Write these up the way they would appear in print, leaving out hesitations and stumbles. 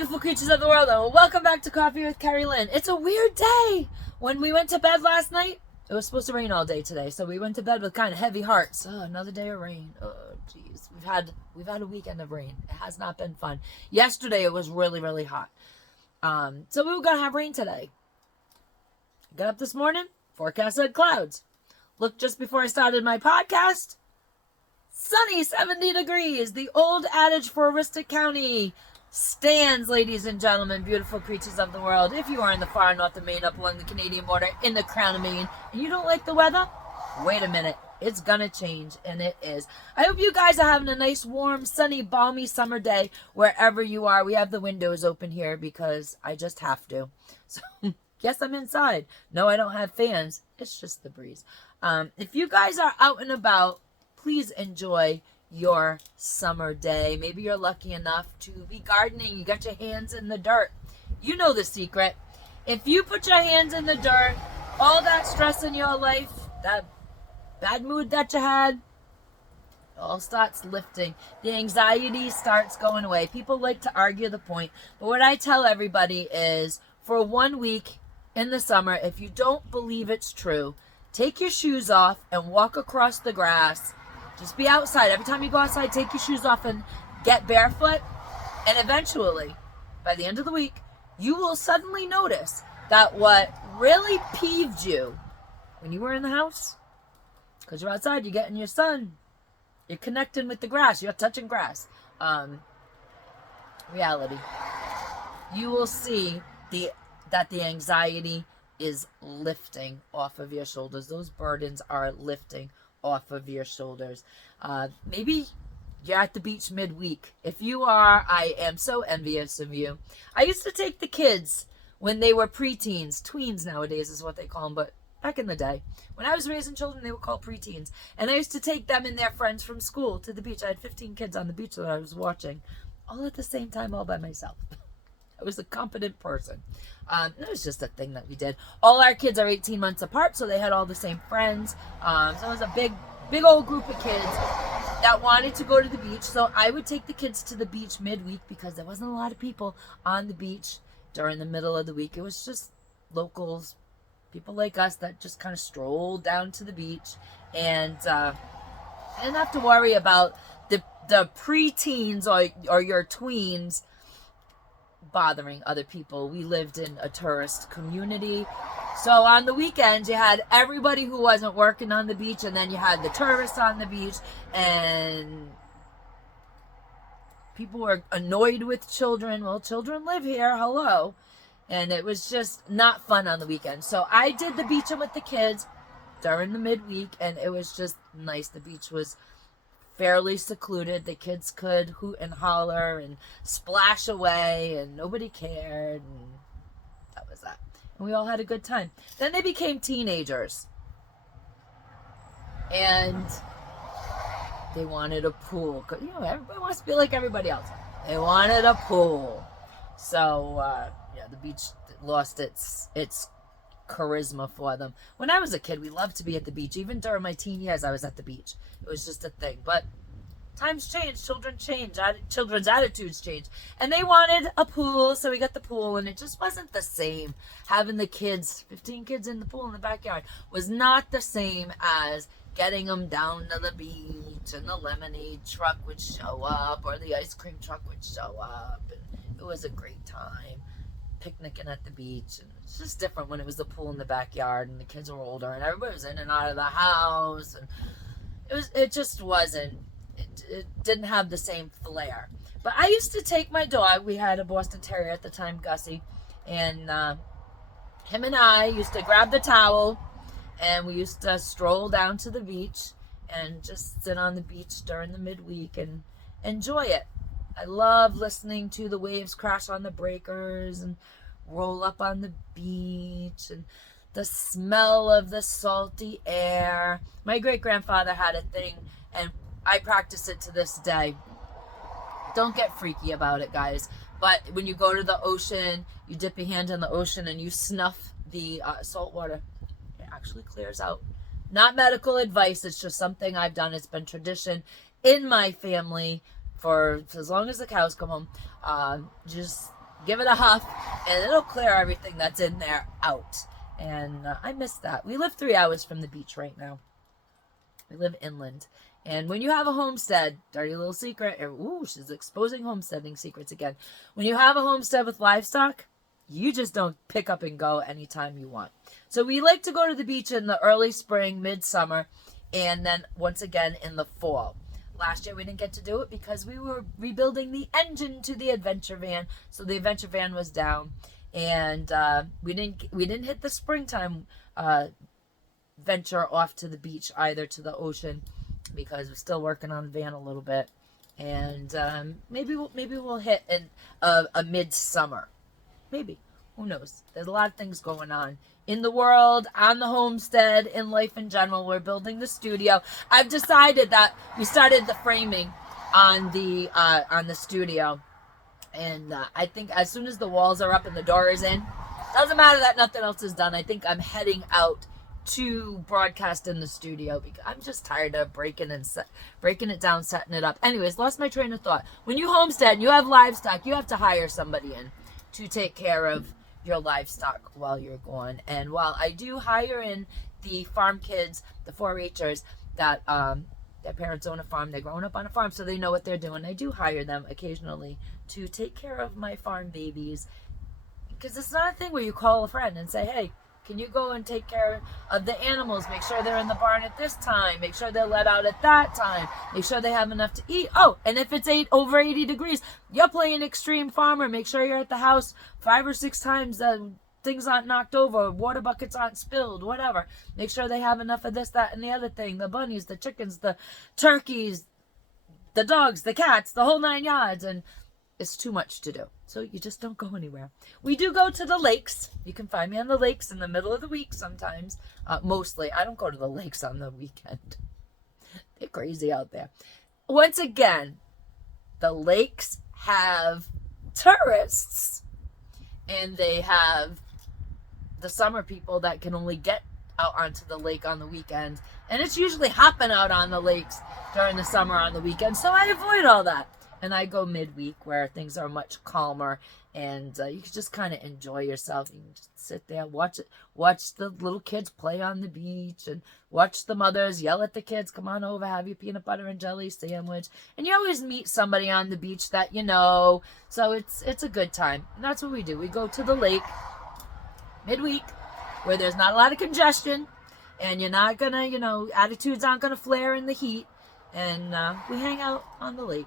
beautiful creatures of the world, and welcome back to Coffee with Kerri-Lynn. It's a weird day. When we went to bed last night, it was supposed to rain all day today, so we went to bed with kind of heavy hearts. Oh, another day of rain. Oh, jeez. We've had a weekend of rain. It has not been fun. Yesterday it was really, really hot. So we were gonna have rain today. Got up this morning, forecast said clouds. Looked just before I started my podcast. Sunny, 70 degrees. The old adage for Aroostook County stands, ladies and gentlemen, beautiful creatures of the world. If you are in the far north of Maine, up along the Canadian border, in the crown of Maine, and you don't like the weather, wait a minute. It's gonna change, and it is. I hope you guys are having a nice, warm, sunny, balmy summer day wherever you are. We have the windows open here because I just have to. So, yes, I'm inside. No, I don't have fans. It's just the breeze. If you guys are out and about, please enjoy your summer day. Maybe you're lucky enough to be gardening. You got your hands in the dirt. You know the secret. If you put your hands in the dirt, all that stress in your life, that bad mood that you had, it all starts lifting. The anxiety starts going away. People like to argue the point, but what I tell everybody is, for 1 week in the summer, if you don't believe it's true, take your shoes off and walk across the grass. Just be outside. Every time you go outside, take your shoes off and get barefoot. And eventually, by the end of the week, you will suddenly notice that what really peeved you when you were in the house, because you're outside, you're getting your sun, you're connecting with the grass, you're touching grass. Reality. You will see that the anxiety is lifting off of your shoulders. Those burdens are lifting off of your shoulders. Maybe you're at the beach midweek. If you are, I am so envious of you. I used to take the kids when they were preteens. Tweens nowadays is what they call them, but back in the day, when I was raising children, they were called preteens. And I used to take them and their friends from school to the beach. I had 15 kids on the beach that I was watching, all at the same time, all by myself. I was a competent person. It was just a thing that we did. All our kids are 18 months apart, so they had all the same friends. So it was a big old group of kids that wanted to go to the beach. So I would take the kids to the beach midweek because there wasn't a lot of people on the beach during the middle of the week. It was just locals, people like us that just kind of strolled down to the beach. And I didn't have to worry about the preteens or your tweens bothering other people. We lived in a tourist community, so on the weekends you had everybody who wasn't working on the beach, and then you had the tourists on the beach, and people were annoyed with children. Well, children live here, hello. And it was just not fun on the weekend. So I did the beaching with the kids during the midweek, and it was just nice. The beach was fairly secluded. The kids could hoot and holler and splash away, and nobody cared, and that was that. And we all had a good time. Then they became teenagers, and they wanted a pool. You know, everybody wants to be like everybody else. They wanted a pool. So yeah, the beach lost its charisma for them. When I was a kid, we loved to be at the beach. Even during my teen years, I was at the beach. It was just a thing. But times change, children change, children's attitudes change, and they wanted a pool, so we got the pool, and it just wasn't the same. Having the kids, 15 kids in the pool in the backyard, was not the same as getting them down to the beach, and the lemonade truck would show up, or the ice cream truck would show up, and it was a great time picnicking at the beach. And it's just different when it was the pool in the backyard and the kids were older and everybody was in and out of the house, and it just wasn't, it didn't have the same flair. But I used to take my dog. We had a Boston Terrier at the time, Gussie, and him and I used to grab the towel, and we used to stroll down to the beach and just sit on the beach during the midweek and enjoy it. I love listening to the waves crash on the breakers and roll up on the beach, and the smell of the salty air. My great-grandfather had a thing, and I practice it to this day. Don't get freaky about it, guys. But when you go to the ocean, you dip your hand in the ocean and you snuff the salt water. It actually clears out. Not medical advice. It's just something I've done. It's been tradition in my family for as long as the cows come home. Just give it a huff, and it'll clear everything that's in there out. And I miss that. We live 3 hours from the beach right now. We live inland. And when you have a homestead, dirty little secret, ooh, she's exposing homesteading secrets again. When you have a homestead with livestock, you just don't pick up and go anytime you want. So we like to go to the beach in the early spring, midsummer, and then once again in the fall. Last year we didn't get to do it because we were rebuilding the engine to the adventure van. So the adventure van was down, and we didn't hit the springtime venture off to the beach either, to the ocean, because we're still working on the van a little bit. And maybe we'll hit a midsummer. Maybe. Who knows? There's a lot of things going on in the world, on the homestead, in life in general. We're building the studio. I've decided that we started the framing on the studio, and I think as soon as the walls are up and the door is in, doesn't matter that nothing else is done. I think I'm heading out to broadcast in the studio because I'm just tired of breaking it down, setting it up. Anyways, lost my train of thought. When you homestead and you have livestock, you have to hire somebody in to take care of your livestock while you're gone. And while I do hire in the farm kids, the 4-Hers that their parents own a farm, they're growing up on a farm, so they know what they're doing, I do hire them occasionally to take care of my farm babies, because it's not a thing where you call a friend and say, hey, can you go and take care of the animals? Make sure they're in the barn at this time. Make sure they're let out at that time. Make sure they have enough to eat. Oh, and if it's over 80 degrees, you're playing extreme farmer. Make sure you're at the house 5 or 6 times. Things aren't knocked over. Water buckets aren't spilled. Whatever. Make sure they have enough of this, that, and the other thing. The bunnies, the chickens, the turkeys, the dogs, the cats, the whole 9 yards. And it's too much to do. So you just don't go anywhere. We do go to the lakes. You can find me on the lakes in the middle of the week sometimes. Mostly. I don't go to the lakes on the weekend. They're crazy out there. Once again, the lakes have tourists. And they have the summer people that can only get out onto the lake on the weekend. And it's usually hopping out on the lakes during the summer on the weekend. So I avoid all that. And I go midweek where things are much calmer, and you can just kind of enjoy yourself. You can just sit there, watch the little kids play on the beach, and watch the mothers yell at the kids, come on over, have your peanut butter and jelly sandwich. And you always meet somebody on the beach that you know, so it's a good time. And that's what we do. We go to the lake midweek where there's not a lot of congestion, and you're not gonna, attitudes aren't gonna flare in the heat, and we hang out on the lake.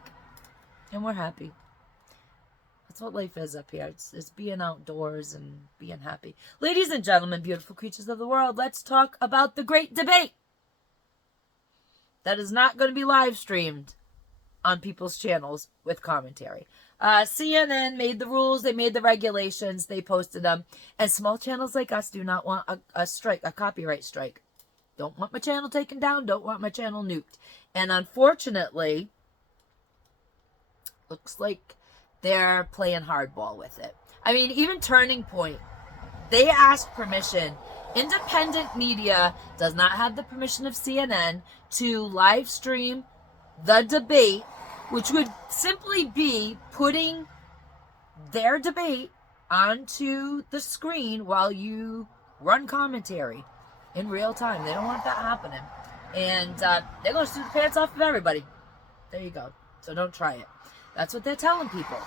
And we're happy. That's what life is up here. It's being outdoors and being happy. Ladies and gentlemen, beautiful creatures of the world, let's talk about the great debate that is not going to be live streamed on people's channels with commentary. CNN made the rules. They made the regulations. They posted them. And small channels like us do not want a strike, a copyright strike. Don't want my channel taken down. Don't want my channel nuked. And unfortunately, looks like they're playing hardball with it. I mean, even Turning Point, they asked permission. Independent media does not have the permission of CNN to live stream the debate, which would simply be putting their debate onto the screen while you run commentary in real time. They don't want that happening. And they're going to sue the pants off of everybody. There you go. So don't try it. That's what they're telling people.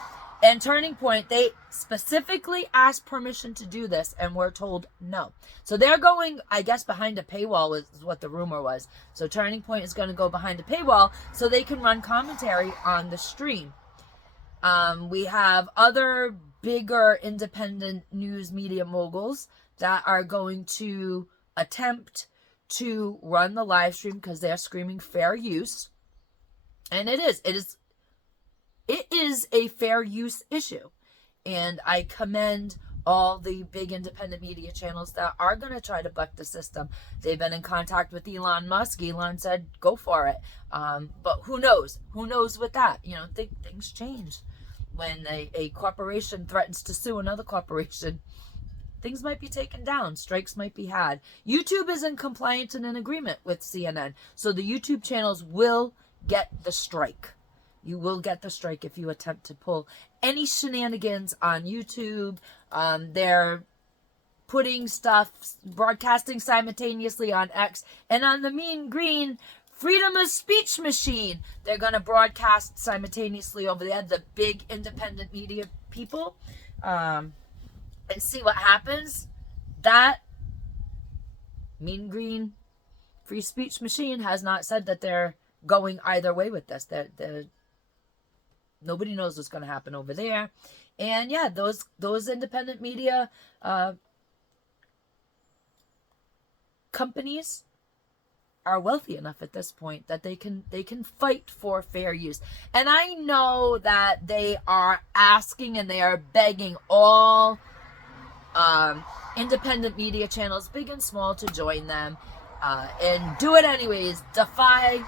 And Turning Point, they specifically asked permission to do this, and we're told no. So they're going, I guess, behind a paywall is what the rumor was. So Turning Point is going to go behind a paywall so they can run commentary on the stream. We have other bigger independent news media moguls that are going to attempt to run the live stream because they're screaming fair use. And it is a fair use issue. And I commend all the big independent media channels that are going to try to buck the system. They've been in contact with Elon Musk. Elon said, go for it. But who knows? Who knows with that? Things change. When a corporation threatens to sue another corporation, things might be taken down. Strikes might be had. YouTube is in compliance and in agreement with CNN. So the YouTube channels will get the strike. You will get the strike if you attempt to pull any shenanigans on YouTube. They're putting stuff, broadcasting simultaneously on X and on the Mean Green Freedom of Speech machine. They're going to broadcast simultaneously over there, the big independent media people, and see what happens. That Mean Green Free Speech machine has not said that they're going either way with this. Nobody knows what's going to happen over there. And yeah, those independent media companies are wealthy enough at this point that they can fight for fair use. And I know that they are asking and they are begging all independent media channels, big and small, to join them and do it anyways. Defy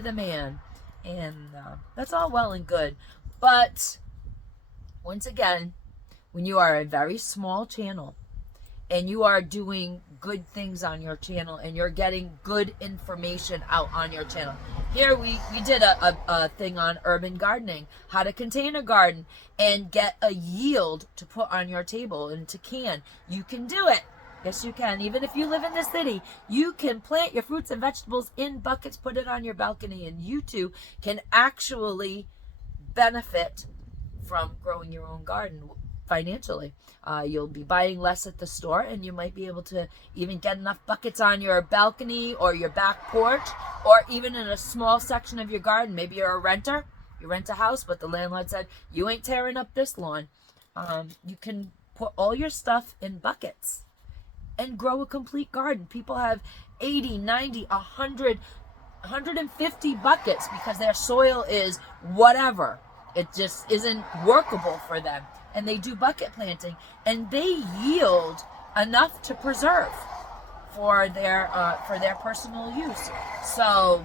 the man. And that's all well and good. But once again, when you are a very small channel and you are doing good things on your channel and you're getting good information out on your channel. Here we did a thing on urban gardening, how to contain a garden and get a yield to put on your table and to can. You can do it. Yes, you can. Even if you live in the city, you can plant your fruits and vegetables in buckets, put it on your balcony, and you too can actually benefit from growing your own garden financially. You'll be buying less at the store, and you might be able to even get enough buckets on your balcony or your back porch, or even in a small section of your garden. Maybe you're a renter, you rent a house, but the landlord said, you ain't tearing up this lawn. You can put all your stuff in buckets and grow a complete garden. People have 80, 90, 100, 150 buckets because their soil is whatever. It just isn't workable for them. And they do bucket planting, and they yield enough to preserve for their personal use. So,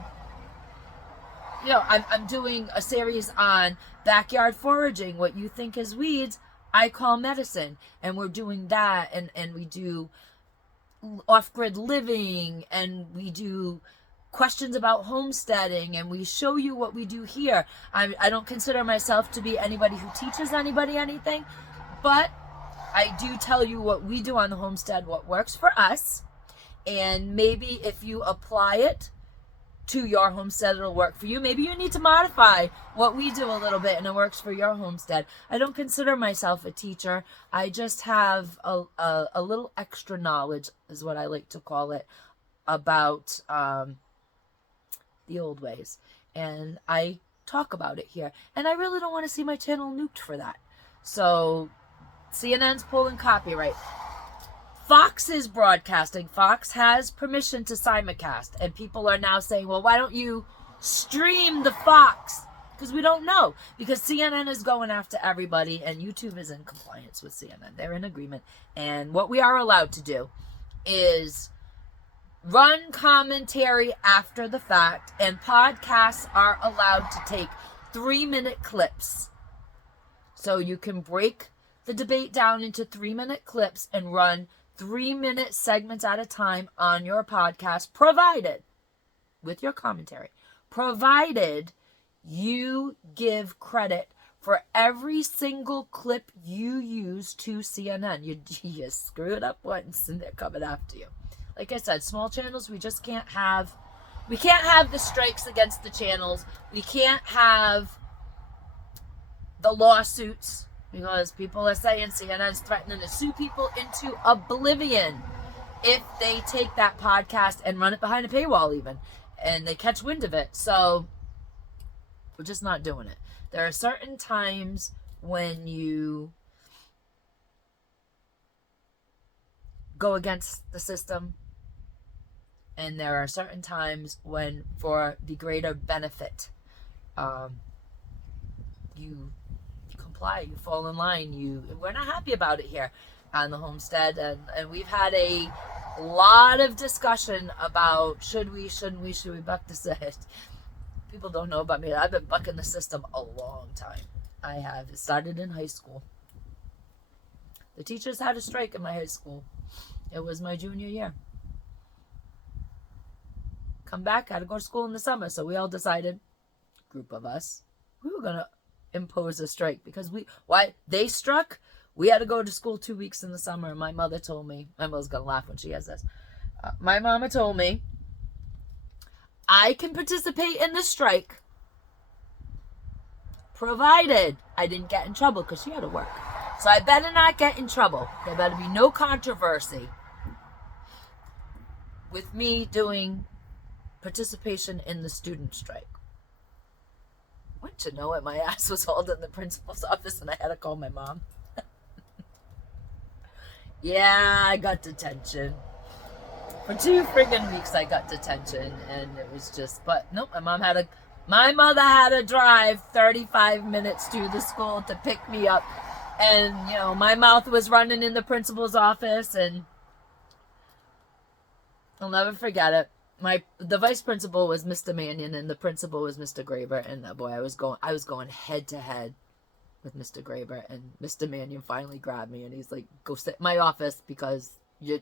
I'm doing a series on backyard foraging. What you think is weeds, I call medicine, and we're doing that, and we do off-grid living, and we do questions about homesteading, and we show you what we do here. I don't consider myself to be anybody who teaches anybody anything, but I do tell you what we do on the homestead, what works for us, and maybe if you apply it to your homestead, it'll work for you. Maybe you need to modify what we do a little bit and it works for your homestead. I don't consider myself a teacher. I just have a little extra knowledge, is what I like to call it, about the old ways, and I talk about it here, and I really don't want to see my channel nuked for that. So CNN's pulling copyright. Fox is broadcasting. Fox has permission to simulcast, and people are now saying, well, why don't you stream the Fox? Because we don't know, because CNN is going after everybody, and YouTube is in compliance with CNN. They're in agreement, and what we are allowed to do is run commentary after the fact, and podcasts are allowed to take 3-minute clips. So you can break the debate down into 3-minute clips and run 3-minute segments at a time on your podcast, provided, with your commentary, provided you give credit for every single clip you use to CNN. You screw it up once and they're coming after you. Like I said, small channels, we can't have the strikes against the channels. We can't have the lawsuits, because people are saying CNN's threatening to sue people into oblivion if they take that podcast and run it behind a paywall even, and they catch wind of it. So we're just not doing it. There are certain times when you go against the system, and there are certain times when, for the greater benefit, you comply, you fall in line. We're not happy about it here on the homestead, and we've had a lot of discussion about should we buck the system. People don't know about me. I've been bucking the system a long time. I have. It started in high school. The teachers had a strike in my high school. It was my junior year. Come back, had to go to school in the summer, so we all decided, group of us, we were going to impose a strike because why they struck. We had to go to school 2 weeks in the summer. My mother told me, my mother's going to laugh when she has this. My mama told me, I can participate in the strike provided I didn't get in trouble, because she had to work. So I better not get in trouble. There better be no controversy with me doing participation in the student strike. Wouldn't you know it, my ass was hauled in the principal's office and I had to call my mom. Yeah, I got detention. For 2 friggin' weeks I got detention, and it was just, but nope, my mother had to drive 35 minutes to the school to pick me up. And, you know, my mouth was running in the principal's office, and I'll never forget it. The vice principal was Mr. Mannion, and the principal was Mr. Graber, and boy, I was going head to head with Mr. Graber, and Mr. Mannion finally grabbed me, and he's like, go sit in my office, because you're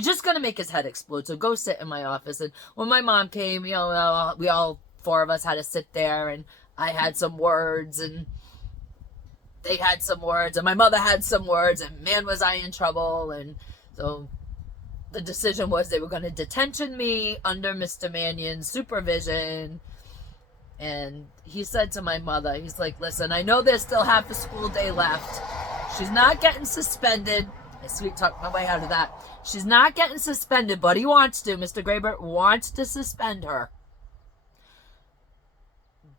just going to make his head explode, so go sit in my office. And when my mom came, you know, we all 4 of us had to sit there, and I had some words, and they had some words, and my mother had some words, and man, was I in trouble. And so the decision was they were going to detention me under Mr. Mannion's supervision. And he said to my mother, he's like, listen, I know there's still half a school day left. She's not getting suspended. I sweet talked my way out of that. She's not getting suspended, but he wants to. Mr. Graber wants to suspend her.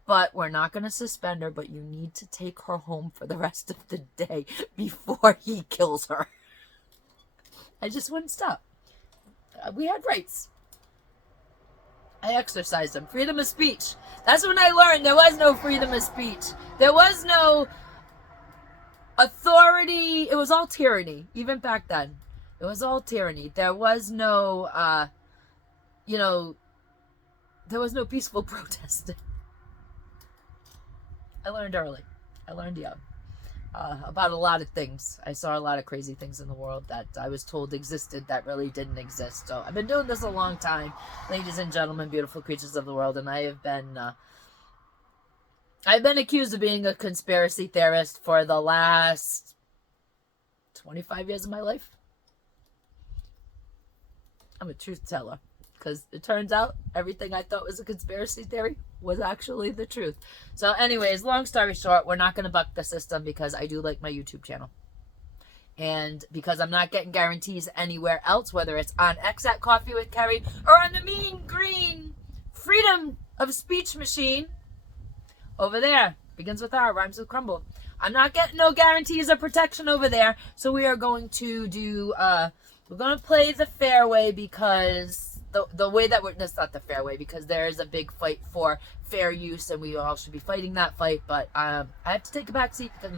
But we're not going to suspend her, but you need to take her home for the rest of the day before he kills her. I just wouldn't stop. We had rights. I exercised them. Freedom of speech. That's when I learned there was no freedom of speech. There was no authority. It was all tyranny. Even back then. It was all tyranny. There was no, there was no peaceful protesting. I learned early. I learned young. About a lot of things. I saw a lot of crazy things in the world that I was told existed that really didn't exist. So I've been doing this a long time, ladies and gentlemen, beautiful creatures of the world, and I've been accused of being a conspiracy theorist for the last 25 years of my life. I'm a truth teller, because it turns out everything I thought was a conspiracy theory was actually the truth. So anyways, long story short, we're not going to buck the system, because I do like my YouTube channel. And because I'm not getting guarantees anywhere else, whether it's on X at Coffee with Kerri or on the mean green freedom of speech machine over there. Begins with R, rhymes with crumble. I'm not getting no guarantees of protection over there. So we are going to do, we're going to play the fair way, because the way that that's not the fair way, because there is a big fight for fair use, and we all should be fighting that fight. But I have to take a back seat, because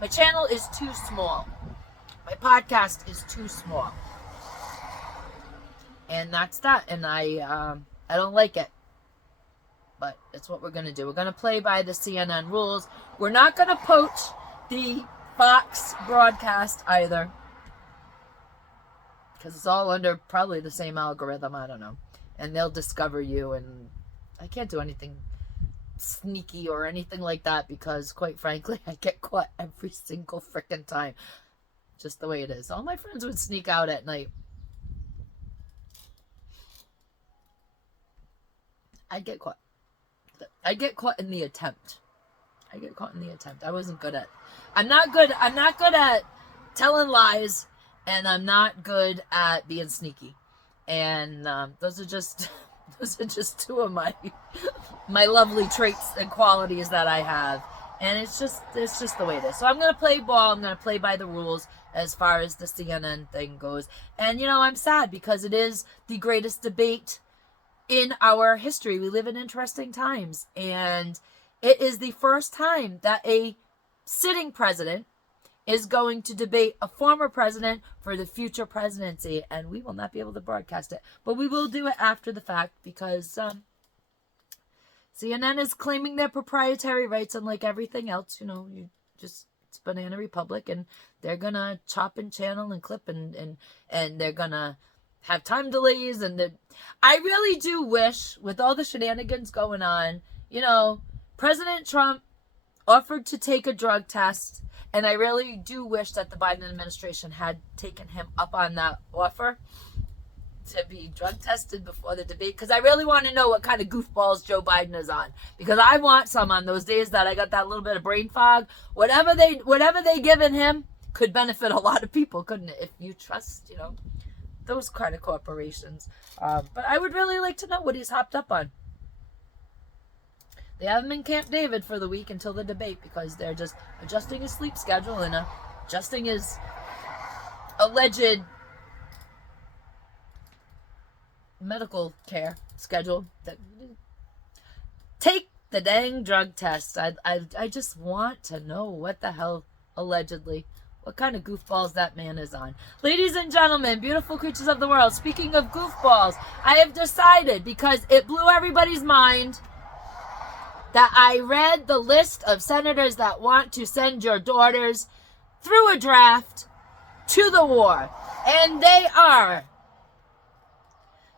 my channel is too small. My podcast is too small. And that's that. And I don't like it. But it's what we're going to do. We're going to play by the CNN rules. We're not going to poach the Fox broadcast either, because it's all under probably the same algorithm. I don't know. And they'll discover you, and I can't do anything sneaky or anything like that, because quite frankly, I get caught every single freaking time. Just the way it is. All my friends would sneak out at night. I'd get caught. I'd get caught in the attempt. I wasn't good at. I'm not good at telling lies. And I'm not good at being sneaky. And those are just 2 of my lovely traits and qualities that I have. And it's just the way it is. So I'm going to play ball. I'm going to play by the rules as far as the CNN thing goes. And, I'm sad, because it is the greatest debate in our history. We live in interesting times. And it is the first time that a sitting president is going to debate a former president for the future presidency, and we will not be able to broadcast it. But we will do it after the fact, because CNN is claiming their proprietary rights, and like everything else, it's Banana Republic, and they're gonna chop and channel and clip, and they're gonna have time delays, and I really do wish, with all the shenanigans going on, President Trump offered to take a drug test, and I really do wish that the Biden administration had taken him up on that offer to be drug tested before the debate, because I really want to know what kind of goofballs Joe Biden is on, because I want some on those days that I got that little bit of brain fog. Whatever they given him could benefit a lot of people, couldn't it? If you trust, those kind of corporations. But I would really like to know what he's hopped up on. They have him in Camp David for the week until the debate, because they're just adjusting his sleep schedule and adjusting his alleged medical care schedule. Take the dang drug test. I just want to know what the hell, allegedly, what kind of goofballs that man is on. Ladies and gentlemen, beautiful creatures of the world, speaking of goofballs, I have decided, because it blew everybody's mind, that I read the list of senators that want to send your daughters through a draft to the war. And they are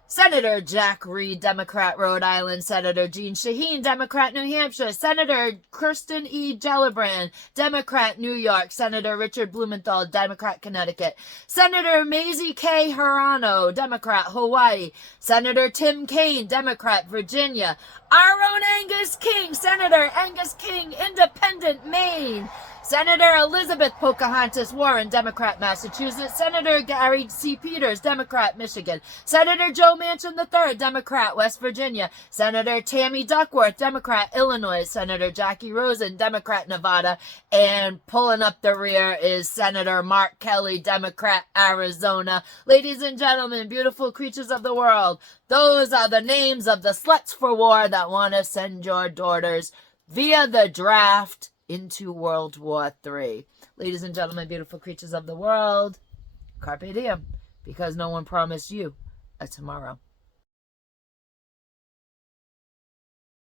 Senator Jack Reed, Democrat, Rhode Island. Senator Jeanne Shaheen, Democrat, New Hampshire. Senator Kirsten E. Gillibrand, Democrat, New York. Senator Richard Blumenthal, Democrat, Connecticut. Senator Mazie K. Hirano, Democrat, Hawaii. Senator Tim Kaine, Democrat, Virginia. Our own Angus King, Senator Angus King, Independent, Maine. Senator Elizabeth Pocahontas Warren, Democrat, Massachusetts. Senator Gary C. Peters, Democrat, Michigan. Senator Joe Manchin III, Democrat, West Virginia. Senator Tammy Duckworth, Democrat, Illinois. Senator Jackie Rosen, Democrat, Nevada. And pulling up the rear is Senator Mark Kelly, Democrat, Arizona. Ladies and gentlemen, beautiful creatures of the world, those are the names of the sluts for war that want to send your daughters via the draft into World War III. Ladies and gentlemen, beautiful creatures of the world, carpe diem, because no one promised you a tomorrow.